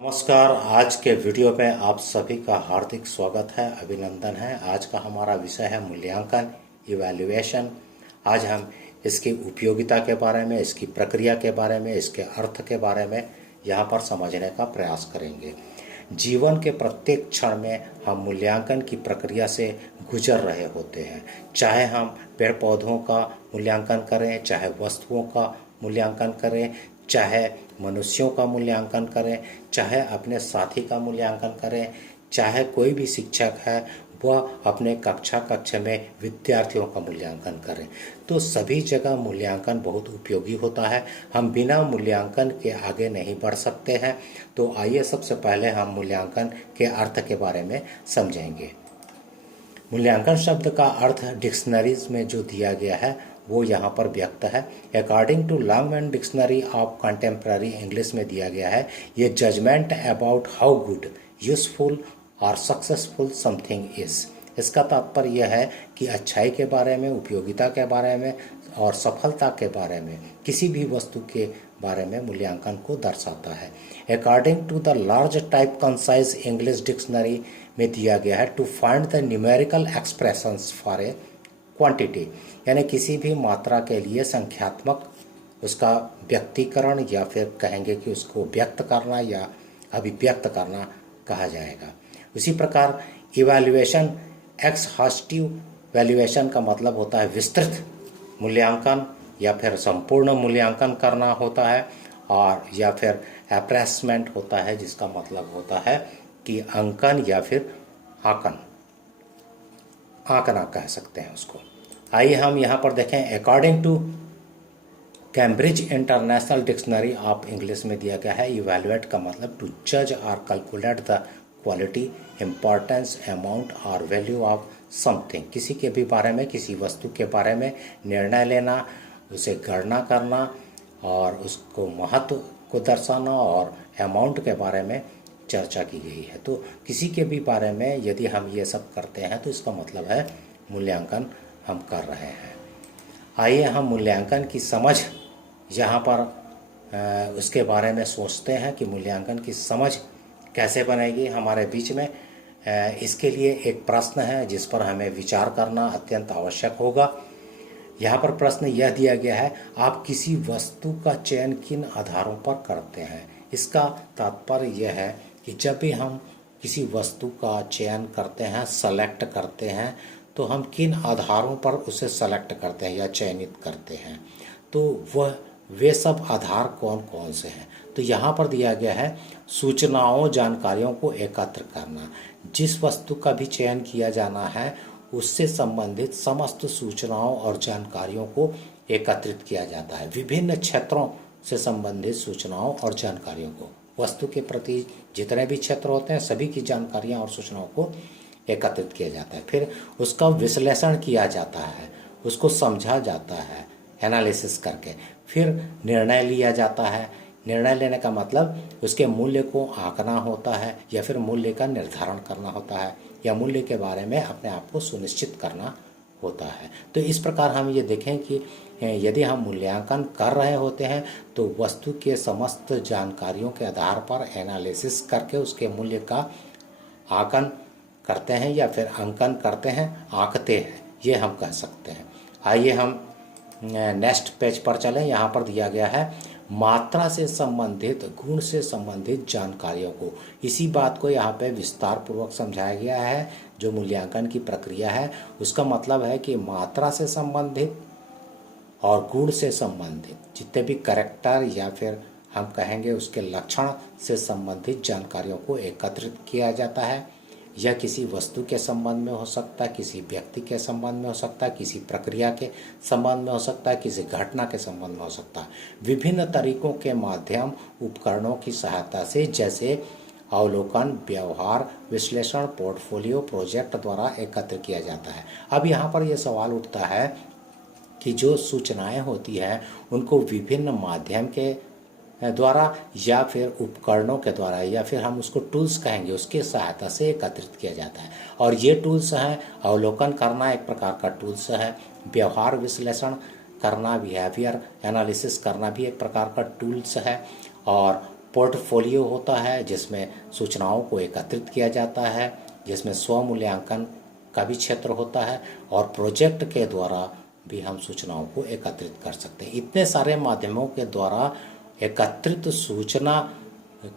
नमस्कार। आज के वीडियो में आप सभी का हार्दिक स्वागत है, अभिनंदन है। आज का हमारा विषय है मूल्यांकन, इवैल्यूएशन। आज हम इसकी उपयोगिता के बारे में, इसकी प्रक्रिया के बारे में, इसके अर्थ के बारे में यहाँ पर समझने का प्रयास करेंगे। जीवन के प्रत्येक क्षण में हम मूल्यांकन की प्रक्रिया से गुजर रहे होते हैं। चाहे हम पेड़ पौधों का मूल्यांकन करें, चाहे वस्तुओं का मूल्यांकन करें, चाहे मनुष्यों का मूल्यांकन करें, चाहे अपने साथी का मूल्यांकन करें, चाहे कोई भी शिक्षक है वह अपने कक्ष में विद्यार्थियों का मूल्यांकन करें, तो सभी जगह मूल्यांकन बहुत उपयोगी होता है। हम बिना मूल्यांकन के आगे नहीं बढ़ सकते हैं। तो आइए सबसे पहले हम मूल्यांकन के अर्थ के बारे में समझेंगे। मूल्यांकन शब्द का अर्थ डिक्शनरीज में जो दिया गया है वो यहाँ पर व्यक्त है। According to Longman dictionary of contemporary English में दिया गया है, ये judgement about how good, useful और सक्सेसफुल समथिंग इज। इसका तात्पर्य यह है कि अच्छाई के बारे में, उपयोगिता के बारे में और सफलता के बारे में, किसी भी वस्तु के बारे में मूल्यांकन को दर्शाता है। According to the large type concise English dictionary में दिया गया है, to find the numerical expressions for a quantity, यानी किसी भी मात्रा के लिए संख्यात्मक उसका व्यक्तीकरण या फिर कहेंगे कि उसको व्यक्त करना या अभिव्यक्त करना कहा जाएगा। उसी प्रकार इवैल्यूएशन, एक्सहॉस्टिव वैल्यूएशन का मतलब होता है विस्तृत मूल्यांकन या फिर संपूर्ण मूल्यांकन करना होता है, और या फिर अप्रेसमेंट होता है जिसका मतलब होता है कि अंकन या फिर आंकना कह सकते हैं उसको। आइए हम यहाँ पर देखें। According to Cambridge international dictionary of English में दिया गया है, इवैल्यूएट का मतलब टू जज और calculate the quality, importance, amount और वैल्यू ऑफ समथिंग। किसी के भी बारे में, किसी वस्तु के बारे में निर्णय लेना, उसे गणना करना और उसको महत्व को दर्शाना और अमाउंट के बारे में चर्चा की गई है। तो किसी के भी बारे में यदि हम ये सब करते हैं तो इसका मतलब है मूल्यांकन हम कर रहे हैं। आइए हम मूल्यांकन की समझ यहाँ पर उसके बारे में सोचते हैं कि मूल्यांकन की समझ कैसे बनेगी हमारे बीच में। इसके लिए एक प्रश्न है जिस पर हमें विचार करना अत्यंत आवश्यक होगा। यहाँ पर प्रश्न यह दिया गया है, आप किसी वस्तु का चयन किन आधारों पर करते हैं। इसका तात्पर्य यह है कि जब भी हम किसी वस्तु का चयन करते हैं, सेलेक्ट करते हैं, तो हम किन आधारों पर उसे सेलेक्ट करते हैं या चयनित करते हैं, तो वे सब आधार कौन कौन से हैं। तो यहाँ पर दिया गया है सूचनाओं, जानकारियों को एकत्र करना। जिस वस्तु का भी चयन किया जाना है उससे संबंधित समस्त सूचनाओं और जानकारियों को एकत्रित किया जाता है। विभिन्न क्षेत्रों से संबंधित सूचनाओं और जानकारियों को, वस्तु के प्रति जितने भी क्षेत्र होते हैं सभी की जानकारियाँ और सूचनाओं को एकत्रित किया जाता है। फिर उसका विश्लेषण किया जाता है, उसको समझा जाता है एनालिसिस करके, फिर निर्णय लिया जाता है। निर्णय लेने का मतलब उसके मूल्य को आंकना होता है या फिर मूल्य का निर्धारण करना होता है या मूल्य के बारे में अपने आप को सुनिश्चित करना होता है। तो इस प्रकार हम ये देखें कि यदि हम मूल्यांकन कर रहे होते हैं तो वस्तु के समस्त जानकारियों के आधार पर एनालिसिस करके उसके मूल्य का आंकन करते हैं या फिर अंकन करते हैं, आंकते हैं, ये हम कह सकते हैं। आइए हम नेक्स्ट पेज पर चलें। यहाँ पर दिया गया है मात्रा से संबंधित, गुण से संबंधित जानकारियों को। इसी बात को यहाँ पे विस्तार पूर्वक समझाया गया है। जो मूल्यांकन की प्रक्रिया है उसका मतलब है कि मात्रा से संबंधित और गुण से संबंधित जितने भी कैरेक्टर या फिर हम कहेंगे उसके लक्षण से संबंधित जानकारियों को एकत्रित किया जाता है। यह किसी वस्तु के संबंध में हो सकता है, किसी व्यक्ति के संबंध में हो सकता है, किसी प्रक्रिया के संबंध में हो सकता है, किसी घटना के संबंध में हो सकता है। विभिन्न तरीकों के माध्यम, उपकरणों की सहायता से, जैसे अवलोकन, व्यवहार विश्लेषण, पोर्टफोलियो, प्रोजेक्ट द्वारा एकत्र किया जाता है। अब यहाँ पर यह सवाल उठता है कि जो सूचनाएं होती हैं उनको विभिन्न माध्यम के द्वारा या फिर उपकरणों के द्वारा या फिर हम उसको टूल्स कहेंगे उसके सहायता से एकत्रित किया जाता है। और ये टूल्स हैं, अवलोकन करना एक प्रकार का टूल्स है, व्यवहार विश्लेषण करना, बिहेवियर एनालिसिस करना भी एक प्रकार का टूल्स है, और पोर्टफोलियो होता है जिसमें सूचनाओं को एकत्रित किया जाता है, जिसमें स्व मूल्यांकन का भी क्षेत्र होता है, और प्रोजेक्ट के द्वारा भी हम सूचनाओं को एकत्रित कर सकते हैं। इतने सारे माध्यमों के द्वारा एकत्रित सूचना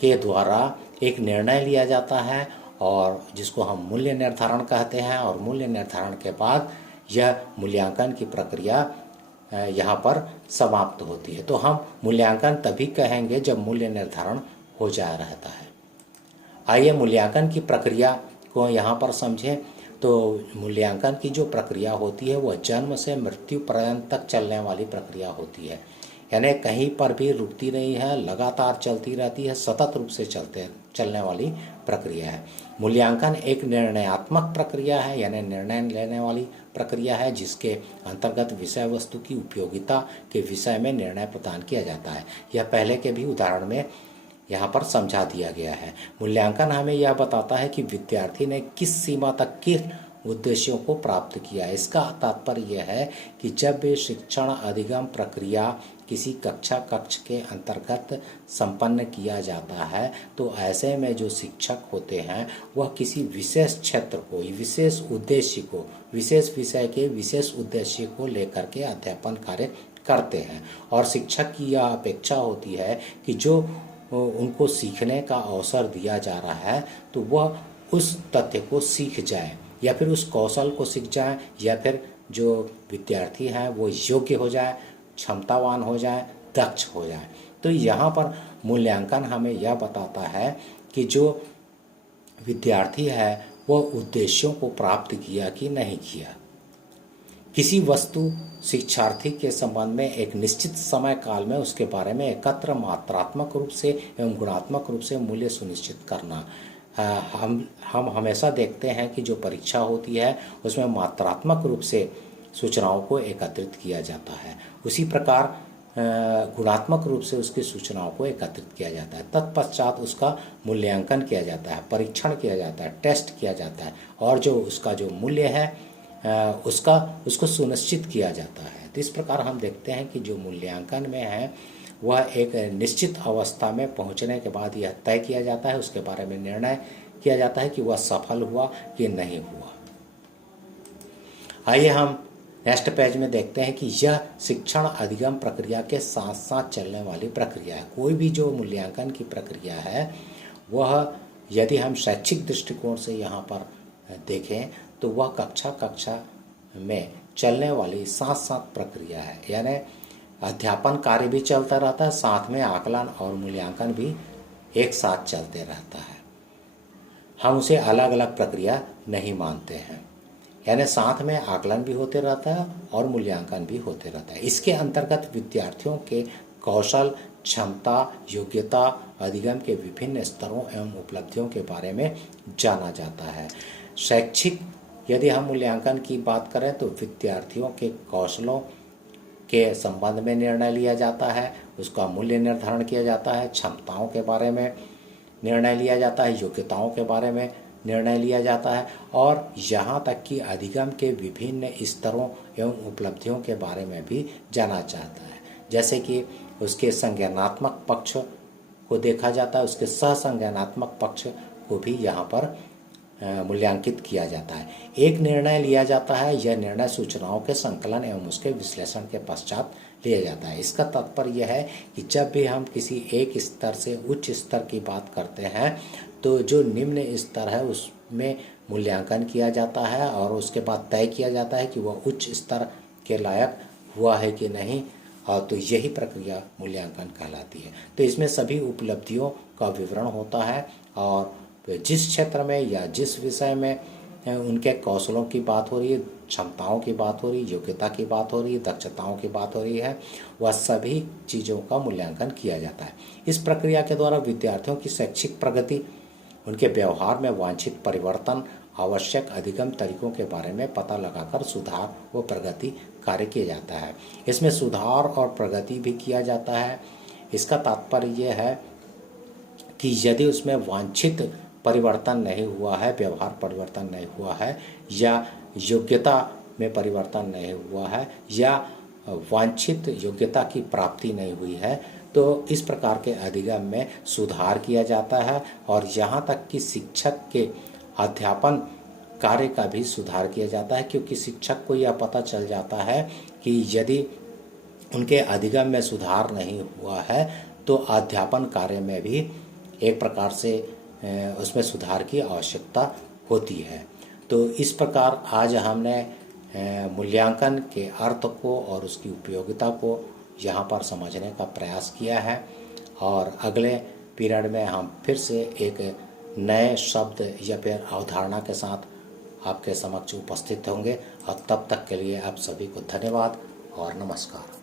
के द्वारा एक निर्णय लिया जाता है और जिसको हम मूल्य निर्धारण कहते हैं, और मूल्य निर्धारण के बाद यह मूल्यांकन की प्रक्रिया यहाँ पर समाप्त होती है। तो हम मूल्यांकन तभी कहेंगे जब मूल्य निर्धारण हो जा रहता है। आइए मूल्यांकन की प्रक्रिया को यहाँ पर समझें। तो मूल्यांकन की जो प्रक्रिया होती है वह जन्म से मृत्यु पर्यंत तक चलने वाली प्रक्रिया होती है, यानी कहीं पर भी रुकती नहीं है, लगातार चलती रहती है, सतत रूप से चलने वाली प्रक्रिया है। मूल्यांकन एक निर्णयात्मक प्रक्रिया है, यानी निर्णय लेने वाली प्रक्रिया है, जिसके अंतर्गत विषय वस्तु की उपयोगिता के विषय में निर्णय प्रदान किया जाता है। यह पहले के भी उदाहरण में यहाँ पर समझा दिया गया है। मूल्यांकन हमें यह बताता है कि विद्यार्थी ने किस सीमा तक किस उद्देश्यों को प्राप्त किया। इसका तात्पर्य यह है कि जब भी शिक्षण अधिगम प्रक्रिया किसी कक्ष के अंतर्गत संपन्न किया जाता है तो ऐसे में जो शिक्षक होते हैं वह किसी विशेष क्षेत्र को, विशेष उद्देश्य को, विशेष विषय के विशेष उद्देश्य को लेकर के अध्यापन कार्य करते हैं। और शिक्षक की यह अपेक्षा होती है कि जो उनको सीखने का अवसर दिया जा रहा है तो वह उस तथ्य को सीख जाए, या फिर उस कौशल को सीख जाए, या फिर जो विद्यार्थी हैं वो योग्य हो जाए, क्षमतावान हो जाए, दक्ष हो जाए। तो यहाँ पर मूल्यांकन हमें यह बताता है कि जो विद्यार्थी है वह उद्देश्यों को प्राप्त किया कि नहीं किया। किसी वस्तु शिक्षार्थी के संबंध में एक निश्चित समय काल में उसके बारे में एकत्र मात्रात्मक रूप से एवं गुणात्मक रूप से मूल्य सुनिश्चित करना। हम हमेशा देखते हैं कि जो परीक्षा होती है उसमें मात्रात्मक रूप से सूचनाओं को एकत्रित किया जाता है, उसी प्रकार गुणात्मक रूप से उसकी सूचनाओं को एकत्रित किया जाता है। तत्पश्चात उसका मूल्यांकन किया जाता है, परीक्षण किया जाता है, टेस्ट किया जाता है, और जो उसका जो मूल्य है उसको सुनिश्चित किया जाता है। तो इस प्रकार हम देखते हैं कि जो मूल्यांकन में है वह एक निश्चित अवस्था में पहुंचने के बाद यह तय किया जाता है, उसके बारे में निर्णय किया जाता है कि वह सफल हुआ कि नहीं हुआ। आइए हम नेक्स्ट पेज में देखते हैं कि यह शिक्षण अधिगम प्रक्रिया के साथ साथ चलने वाली प्रक्रिया है। कोई भी जो मूल्यांकन की प्रक्रिया है वह यदि हम शैक्षिक दृष्टिकोण से यहाँ पर देखें तो वह कक्षा में चलने वाली साथ साथ प्रक्रिया है, यानी अध्यापन कार्य भी चलता रहता है, साथ में आकलन और मूल्यांकन भी एक साथ चलते रहता है। हम उसे अलग अलग प्रक्रिया नहीं मानते हैं, यानी साथ में आकलन भी होते रहता है और मूल्यांकन भी होते रहता है। इसके अंतर्गत विद्यार्थियों के कौशल, क्षमता, योग्यता, अधिगम के विभिन्न स्तरों एवं उपलब्धियों के बारे में जाना जाता है। शैक्षिक यदि हम मूल्यांकन की बात करें तो विद्यार्थियों के कौशलों के संबंध में निर्णय लिया जाता है, उसका मूल्य निर्धारण किया जाता है, क्षमताओं के बारे में निर्णय लिया जाता है, योग्यताओं के बारे में निर्णय लिया जाता है, और यहाँ तक कि अधिगम के विभिन्न स्तरों एवं उपलब्धियों के बारे में भी जाना चाहता है। जैसे कि उसके संज्ञानात्मक पक्ष को देखा जाता है, उसके सहसंज्ञानात्मक पक्ष को भी यहाँ पर मूल्यांकित किया जाता है। एक निर्णय लिया जाता है, यह निर्णय सूचनाओं के संकलन एवं उसके विश्लेषण के पश्चात लिया जाता है। इसका तात्पर्य यह है कि जब भी हम किसी एक स्तर से उच्च स्तर की बात करते हैं तो जो निम्न स्तर है उसमें मूल्यांकन किया जाता है और उसके बाद तय किया जाता है कि वह उच्च स्तर के लायक हुआ है कि नहीं, और तो यही प्रक्रिया मूल्यांकन कहलाती है। तो इसमें सभी उपलब्धियों का विवरण होता है और जिस क्षेत्र में या जिस विषय में उनके कौशलों की बात हो रही है, क्षमताओं की बात हो रही है, योग्यता की बात हो रही है, दक्षताओं की बात हो रही है, वह सभी चीज़ों का मूल्यांकन किया जाता है। इस प्रक्रिया के द्वारा विद्यार्थियों की शैक्षिक प्रगति, उनके व्यवहार में वांछित परिवर्तन, आवश्यक अधिगम तरीकों के बारे में पता लगाकर सुधार व प्रगति कार्य किया जाता है। इसमें सुधार और प्रगति भी किया जाता है। इसका तात्पर्य यह है कि यदि उसमें वांछित परिवर्तन नहीं हुआ है, व्यवहार परिवर्तन नहीं हुआ है, या योग्यता में परिवर्तन नहीं हुआ है, या वांछित योग्यता की प्राप्ति नहीं हुई है, तो इस प्रकार के अधिगम में सुधार किया जाता है और यहाँ तक कि शिक्षक के अध्यापन कार्य का भी सुधार किया जाता है, क्योंकि शिक्षक को यह पता चल जाता है कि यदि उनके अधिगम में सुधार नहीं हुआ है तो अध्यापन कार्य में भी एक प्रकार से उसमें सुधार की आवश्यकता होती है। तो इस प्रकार आज हमने मूल्यांकन के अर्थ को और उसकी उपयोगिता को यहाँ पर समझने का प्रयास किया है, और अगले पीरियड में हम फिर से एक नए शब्द या फिर अवधारणा के साथ आपके समक्ष उपस्थित होंगे। और तब तक के लिए आप सभी को धन्यवाद और नमस्कार।